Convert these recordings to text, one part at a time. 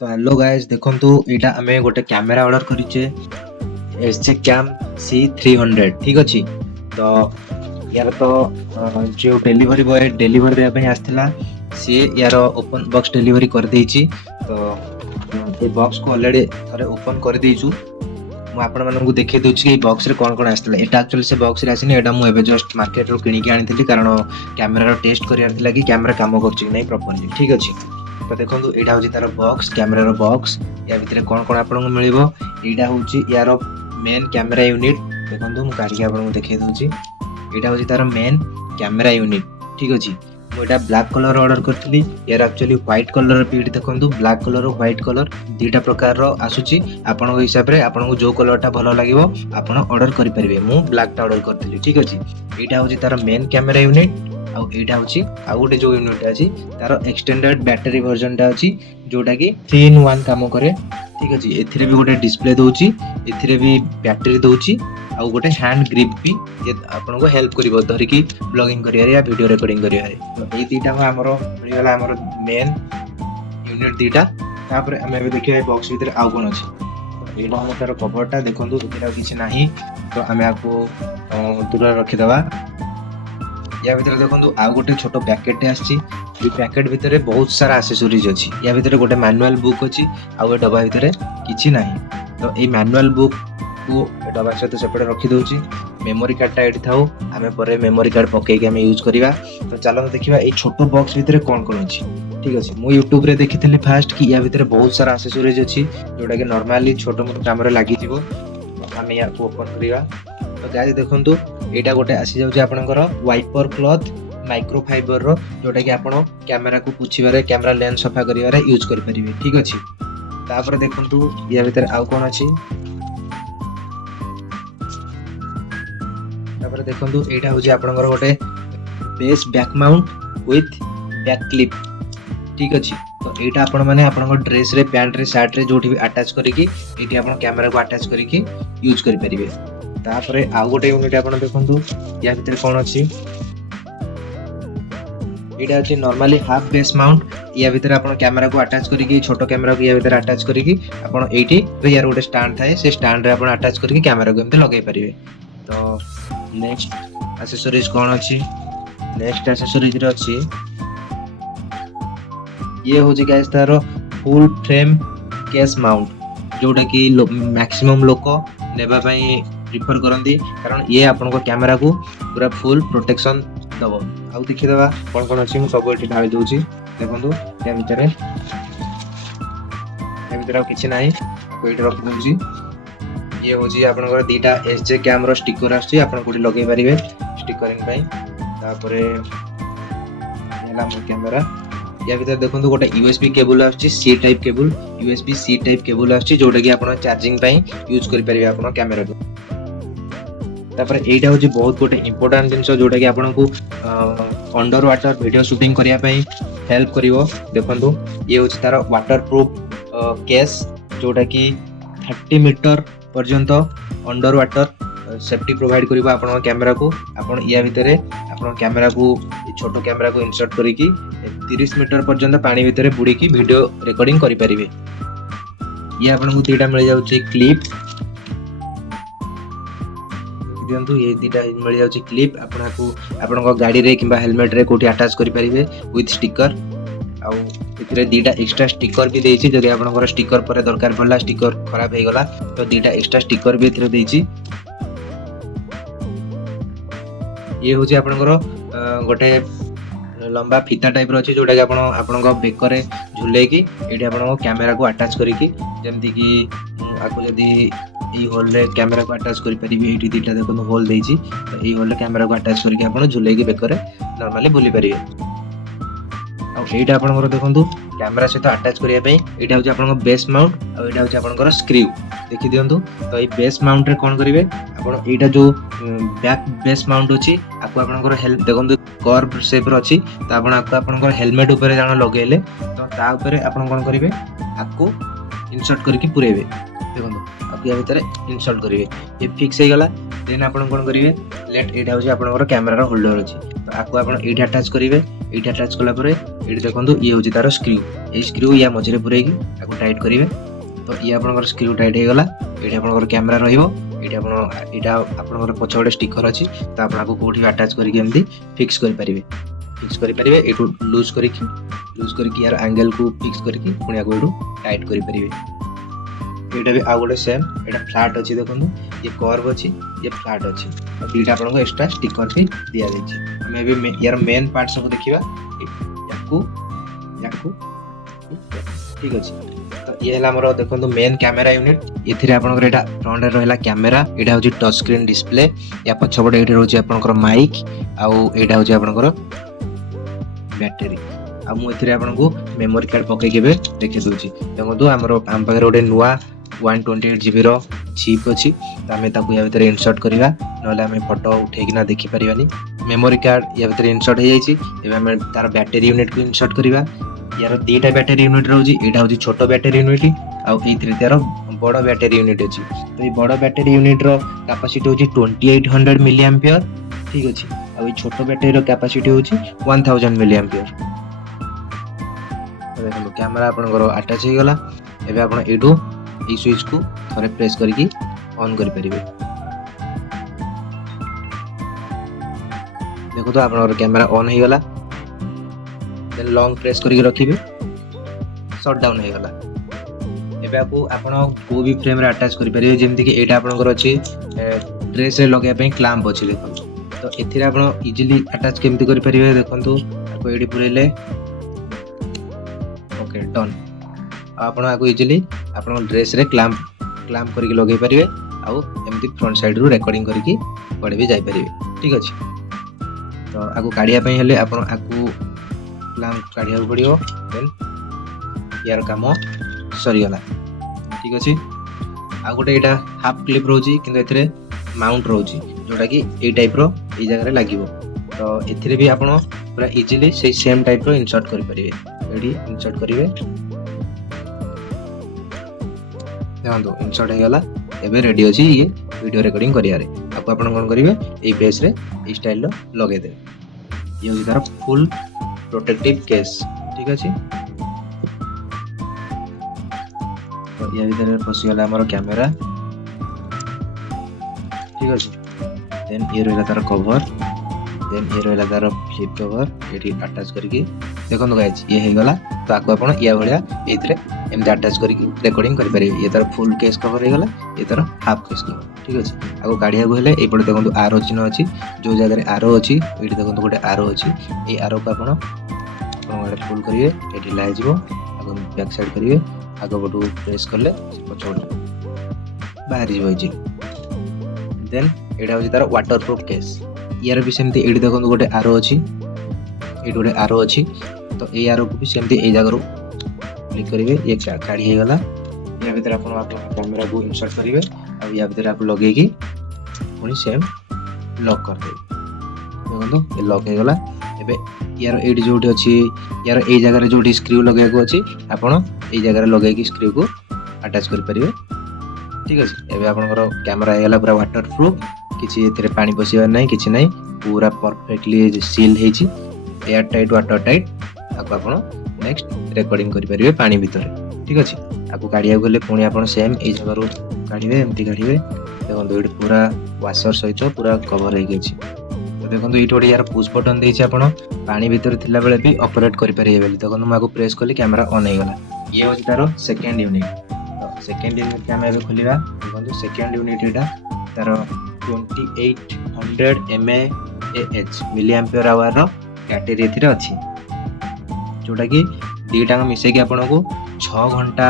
तो hello guys देखंतु एटा आमे गोटे कैमेरा ऑर्डर करिचे एसजे कैम C300 ठीक अछि। तो यार तो जो डिलीवरी बॉय डिलीवरी दे पे आस्थिला सी यार ओपन बॉक्स डिलीवरी कर देछि। तो ए बॉक्स को ऑलरेडी थरे ओपन कर देछु। मु आपण मानकु देखै दोछि कि बॉक्स रे कोन कोन आस्थिला। एटा एक्चुअली से बॉक्स रे आसिनी एटा मु एबे जस्ट मार्केट रो किनि के आनिथिली कारण कैमेरा रो टेस्ट करियार थिला कि कैमेरा काम करछि कि नै प्रॉपर्ली ठीक अछि। तो देखो यहाँ हूँ तार बॉक्स कैमेरा बॉक्स या भितर कौन कौन आपको मिल यहाँ हूँ यार मेन कैमेरा यूनिट देखो मुझे काढ़ी आपको देखे दूसरी यहाँ हूँ तार मेन कैमेरा यूनिट ठीक अच्छे। मुझे ब्लैक कलर ऑर्डर करी यार एक्चुअली व्हाइट कलर पीठ देखो ब्लैक कलर व्हाइट कलर दुईटा प्रकार आसूची आपण हिसाब से आपको जो कलरटा भल लगे आप ऑर्डर करेंगे। मुझे ब्लैकटा ऑर्डर करी ठीक अच्छे। यहाँ हूँ तार मेन कैमेरा यूनिट आउटा हूँ आउ गोटे जो यूनिट अच्छी तार एक्सटेंडेड बैटरी वर्जन टा अच्छी जोटा कि 3-in-1 काम करे ठीक अच्छे। एथिरे भी गोटे डिस्प्ले दूची एथिरे भी बैटरी दूची आउ गोटे हैंड ग्रिप भी आपको हेल्प करिवो धरिकी ब्लॉगिंग करियारे या वीडियो रिकॉर्डिंग करियारे। तो ये दुईटा हमर मिलगला हमर मेन यूनिट दुईटा। तापर हम एबे देखियो बॉक्स भीतर आउ कोन अछि एटा हम तार कवरटा देखंतु एटा किछि नाही। तो हम आपको दूर रखि दबा। या भीतर देखो आउ गोटे छोट पैकेट आसी पैकेट भितर बहुत सारा एक्सेसरीज अच्छी। या भीतर गोटे मैनुअल बुक अच्छी आउ डब्बा भितर किछि नाही। तो ये मैनुअल बुक को डब्बा सहित सेपटे रखी दउची। मेमोरी कार्डटा एठी थाउ आमे परे मेमोरी कार्ड पकेके आमे यूज करिवा। तो चलो देखिबा ए छोटो बॉक्स भितर कोन कोन अछि ठीक अछि। मु YouTube रे देखिथिले फास्ट कि या भितर बहुत सारा एक्सेसरीज अच्छी जोटा कि नॉर्मली छोटो मोटो काम रे लागि जिवो। आमे या को ओपन करिवा। तो गाइस देखंतु एटा गोटे आसी जाउची आपनकर वाइपर क्लॉथ माइक्रोफाइबर रो जोटा कि आपण कैमरा को पुछिबारे कैमरा लेंस सफा करिवारे यूज करि परिबे ठीक अछि। तापर देखंतु या भीतर आउ कोन अछि तापर देखंतु एटा होची आपनकर गोटे base back mount with back clip ठीक अछि। तो एटा आपण माने आपनकर ड्रेस रे पैंट रे शर्ट रे जोठी भी अटैच करिकि एटी आपण कैमरा को अटैच करिकि यूज करि परिबे। तापरे आउ गोटे यूनिट आपण देखंतु या भीतर कोन अछि एटा अछि नॉर्मली हाफ बेस माउंट। या भीतर आपण कैमरा को अटैच करिकि छोटो कैमरा को या भीतर अटैच करिकि आपण एटी यार गोटे स्टैंड थाए से स्टैंड रे आपण अटैच करिकि कैमरा को एमते लगाई परिबे। तो नेक्स्ट एक्सेसरीज कोन अछि नेक्स्ट एक्सेसरीज रे अछि ये होजी गाइस तारो फुल फ्रेम केस माउंट जोटा कि मैक्सिमम लोक नेबा पई प्रिफर करती कारण ये आपन कैमरा को पूरा फुल प्रोटेक्शन दबो। आउ देखि दबा कोन कोन अछि मु सब एठी ढाली दोछि देखंतु या भीतर आ किछि नाही कोइट रख दोछि। ये होछि आपन दीटा एसजे कैम रो स्टिकर आछि आपन कोडी लगै परिबे स्टिकरिंग पई। तापरे एला मो कैमरा या भीतर देखंतु गोटे यूएसबी केबल आछि C type cable USB C type cable आछि जोटा कि आपन चार्जिंग पई यूज करि परिबे आपन कैमरा को। तापर एटा होची बहुत गोटे इंपोर्टेंट जिंस जोटा कि आपन को अंडर वाटर वीडियो शूटिंग करिया पई हेल्प करिवो। देखंतु ये होची तार वाटर प्रूफ केस जोटा कि 30 मीटर पर्यंत अंडर वाटर सेफ्टी प्रोवाइड करिवो आपन कैमरा को। आपन या भितरे आपन कैमरा को छोटो कैमरा को इंसर्ट करिकि 30 मीटर पर्यंत पानी भितरे बुड़ी की वीडियो रिकॉर्डिंग करि परिबे। ये आपन को तीटा मिल जाउची क्लिप दियंतु ये दीटा मिल जाउची क्लिप आपन को गाड़ी रे किबा हेलमेट रे कोठी अटैच करि परिबे विथ स्टिकर। आउ इतरे दीटा एक्स्ट्रा स्टिकर भी देछि जदि आपन को स्टिकर पर दरकार पड़ला स्टिकर खराब हे गला तो दीटा एक्स्ट्रा स्टिकर भी इतरे देछि। ये होची आपन को गोटे लंबा फीता टाइप रो अछि जोटा कि आपन को बेकरे झुले की एठी आपन को कैमरा को अटैच करिकि जेमति कि आको जदि ई होल रे कैमरा को अटैच करि परिबे एठी दीटा देखो होल देछि तो ई होल रे कैमरा को अटैच करिकि आपन झुले की बेकरे नॉर्मली बुली परिबे। आ एटा आपन को देखंतु कैमरा सहित अटैच करिया पई एटा होची आपन को बेस माउंट आ एटा होची आपन को स्क्रू देखि दियंतु। तो ई बेस माउंट रे कोन करिवे आपन एटा जो बैक बेस माउंट अछि आको आपन को हेल्प देखंतु कर्व शेप रो अछि तो आपन को हेलमेट ऊपर जानो लगेले तो ता ऊपर आपन कोन करिवे आको इंसर्ट करके पुरेबे देखंतु आपको या भीतर इंस्टॉल करिवे ये फिक्स हे गला। देन आपन कोन करिवे लेट एटा होची आपन कैमरा रो होल्डर अछि तो आपको आप ये अटाच करेंगे। ये अटाच कलापर ये देखो ये हूँ तार स्क्रू, ये स्क्रू या मझे पूरे टाइट करेंगे। तो ये आप स्क्रू टाइट हो गला। ये आप कैमेरा रहा पछ गोटे स्टिकर अच्छी, तो आपको कौटी अटाच करके फिक्स करेंगे। फिक्स करेंगे ये लूज करके यार एंगल को फिक्स करके पुणी आपको टाइट करेंगे। ये भी आउ गोटे सेम ये फ्लैट अच्छी, देखो ये कर्व अच्छी, ये फ्लैट अच्छी, दुईटा आपको एक्स्ट्रा स्टिकर भी दि जाए। आम यार मेन पार्ट सब देखा ठीक अच्छे। तो ये है देखो मेन कैमेरा यूनिट। ये फ्रंट रहा कैमेरा, यहाँ हूँ टच स्क्रीन डिस्प्ले, या पछपटे ये रोचे आपंकर माइक, आउटा हूँ आपंकर बैटेरी। मुझे आपको मेमोरी कार्ड पकईके देखी दूसरी। देखो आम पाखे गोटे नुआ 128 GB चिप अच्छी, तो आम या भितर इनसर्ट करवा, ना आम फोटो उठेकिना देखिपार। मेमोरी कार्ड या भितर इनसर्ट हो जाए। तार बैटेरी यूनिट को इनसर्ट करवा। यार दुईटा बैटेरी यूनिट रोजी, यहाँ हूँ छोट बैटेरी यूनिट, आर बड़ बैटेरी यूनिट अच्छी। तो ये बड़ बैटेरी यूनिट रो कैपेसिटी हूँ 2800 mAh ठीक अच्छे। आ छोट बैटेरी रो कैपेसिटी हूँ 1000 mAh। देखो कैमेरा आपंकर अटाच हो गला। एबे आप एठू ये स्विच को थोड़े प्रेस करके ऑन कर पारे। देखो तो आप कैमेरा ऑन हो गला। देन लॉन्ग प्रेस करके रखिए, शट डाउन हो गला। एबे आप को भी फ्रेम रे अटैच कर पारे। जेमति कि एटा आपनकर अछि ड्रेस रे लगे पे क्लैंप अछि। देखो तो एथिरे आप इजीली अटैच केमति कर पारे। देखो आपको एडी पुरेले ओके डन। आपको इजीली आप ड्रेस रे क्लैंप करके लगे पारे। आउ एमती फ्रंट साइड रू रिकॉर्डिंग करके पड़े भी जाई पारे ठीक अछि। तो आगु काढिया पई हेले आपन आगु क्लैंप काढिया पड़ियो। देन यार काम सरी गला ठीक अछि। आ गोटे एटा हाफ क्लिप रोजी, किंतु एथिरे माउंट रोजी, जोटा कि ए टाइप रो ए जगह रे लागिवो। तो एथिरे भी आपन पूरा इजीली से सेम टाइप रो इंसर्ट करि परिबे। एडी इंसर्ट करिवे। देखो इंसर्ट हो गला। एबे रेडी अछि ये वीडियो रिकॉर्डिंग करियारे। आपको आपन कोन करिवे ए फेस रे ए स्टाइल रो लगे दे। ये होई तार फुल प्रोटेक्टिव केस ठीक अछि। तो या भीतर पसी गला हमर कैमरा ठीक अछि। देन ये रहला तार कवर, देन ये रहला तार फ्लिप कवर, एटी अटैच करके देखो गाइस ये हे गला। तो आको आपण या भलिया एथरे एम अटैच करके रिकॉर्डिंग करि परिबे। ये तार फुल केस कवर हे गला, ये तार हाफ केस कवर ठीक अछि। आको काढिया को हेले एपटे देखो आरो चिन्ह अछि, जो जगह रे आरो अछि एटी देखो गोटे आरो अछि। ए आरो को आपण गोटे फुल करिवे, एटी लाई जिवो। आको बैक साइड करिवे, आगो बटू प्रेस करले पछोड़ बाहर जिवो जी। देन एटा होची तार वाटरप्रूफ केस। यार भी सेमती एडी देखो गोटे आरो अछि, एटी गोटे आरो अछि। तो ए आरो को भी सेमती ए जगह रो क्लिक करिवे। ये काढी हे गला। या भीतर आपण कैमरा को इंसर्ट करिवे, और या भीतर आप लगेगी पुनी सेम लॉक कर दे। देखो ये लॉक हे गला। एबे यार एडी जोटी अछि, यार ए जगह रे जोटी स्क्रू लगे को अछि, आपण ए जगह रे लगे की स्क्रू को अटैच कर परिवे ठीक अछि। एबे आपनकर कैमरा हे गला पूरा वाटरप्रूफ, किछि एथिरे पानी पसिबा नै, किछि नै, पूरा परफेक्टली सील हेछि, एयर टाइट वाटर टाइट। आको आपण नेक्स्ट रिकॉर्डिंग करि परिवे पानी भीतर ठीक अछि। आको काढिया गले पुणी आपण सेम ए जगह रो काढिवे, एमती काढिवे। देखो एडी पूरा वाशर सहित पूरा कवर हे गेछि। तो देखो ये गोटे यार पुश बटन देछि, आपण पानी भीतर थिला बेले भी ऑपरेट करि परिबे। देखो म आको प्रेस करले कैमरा ऑन हे गला। ये होछि तारो सेकंड यूनिट। तो सेकंड यूनिट के हम एबे खोलिबा। देखो सेकंड यूनिट एटा तारो 2800 mAh मिली एम्पियर आवर रो बैटरी एथिरे अछि, जोटा कि दीटा मिसे के आपन को 6 घंटा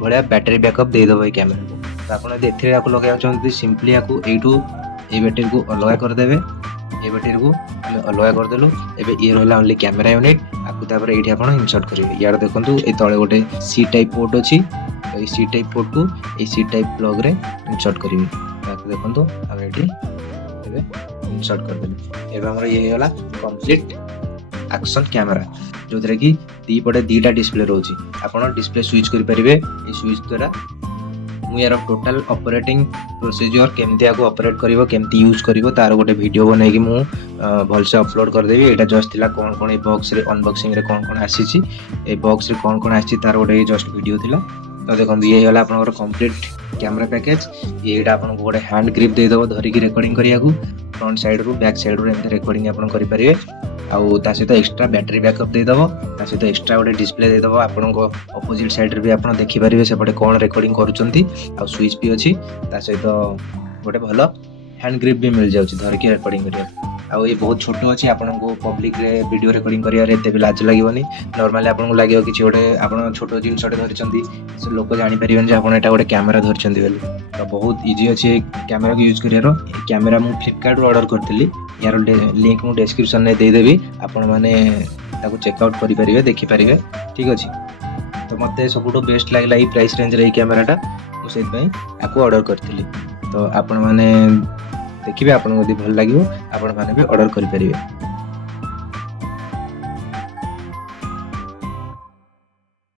भलिया बैटरी बैकअप दे देबो कैमरा को। तो आपन यदि एथिरे आपको लगाय चाहते सिंपली आपको एठू ए बैटरी को अलग कर देबे। ए बैटरी को अलग कर देलो। एबे ये रहला ओनली कैमरा यूनिट। आपको तापर एठी आपन इंसर्ट करिवे। यार देखंतु ए तळे गोटे सी टाइप पोर्ट अछि। तो ए सी टाइप पोर्ट को ए सी टाइप प्लग रे इंसर्ट करिवे। ताको देखंतु हम एठी एबे इंसर्ट कर देले। एबे हमर ये होला कंप्लीट एक्शन कैमरा, जो द्वारा कि दी पटे दीटा डिस्प्ले रोची। आपण डिस्प्ले स्विच करि परिबे। ए स्विच द्वारा ମୁଁ यार टोटल ऑपरेटिंग प्रोसीजर केमती आको ऑपरेट करिवो केमती यूज करिवो तार गोटे वीडियो बनेकी मु भलसे अपलोड कर देबी। एटा जस्ट थिला कोन कोन ए बॉक्स रे अनबॉक्सिंग रे कोन कोन आसीची ए बॉक्स रे कोन कोन आसी तार गोटे जस्ट वीडियो थिला। तो देखो ये होला आपनकर कंप्लीट कैमरा पैकेज। एटा आपन को गोटे हैंड ग्रिप दे दबो धरि की रिकॉर्डिंग करिया को फ्रंट साइड रो बैक साइड रो एमते रिकॉर्डिंग आपन करि परिवे। आउ ता सहित एक्स्ट्रा बैटरी बैकअप दे दबो ता सहित एक्स्ट्रा गोटे डिस्प्ले दे दबो। आपन को अपोजिट साइड रे भी आपन देखि परिवे सेपटे कोन रिकॉर्डिंग करूचंती। आ स्विच भी अछि ता सहित गोटे भलो हैंड ग्रिप भी मिल जाउची धरि की रिकॉर्डिंग करिया। आउ ये बहुत छोटो अछि आपन को पब्लिक रे वीडियो रिकॉर्डिंग करिया रे एते भी लाज लागिवनी। नॉर्मली आपन को लागियो किछि गोटे आपन छोटो जिंस ओटे धरिचंती से लोक जानि परिबेन जे आपन एटा गोटे कैमरा धरिचंती बेले। तो बहुत इजी अछि कैमरा को यूज करियारो। कैमरा मु फ्लिपकार्ट रो ऑर्डर करथिली। यार लिंक मु डिस्क्रिप्शन में दे देबी आपन माने ताको चेकआउट करि परिबे देखि परिबे ठीक अछि। तो मते सबुठो बेस्ट लागला ई प्राइस रेंज रे ई कैमराटा मु सेत पई आको ऑर्डर करथिली। तो आपन माने देखिबे आपन यदि भल लागिवो आपन माने भी ऑर्डर करि परिबे।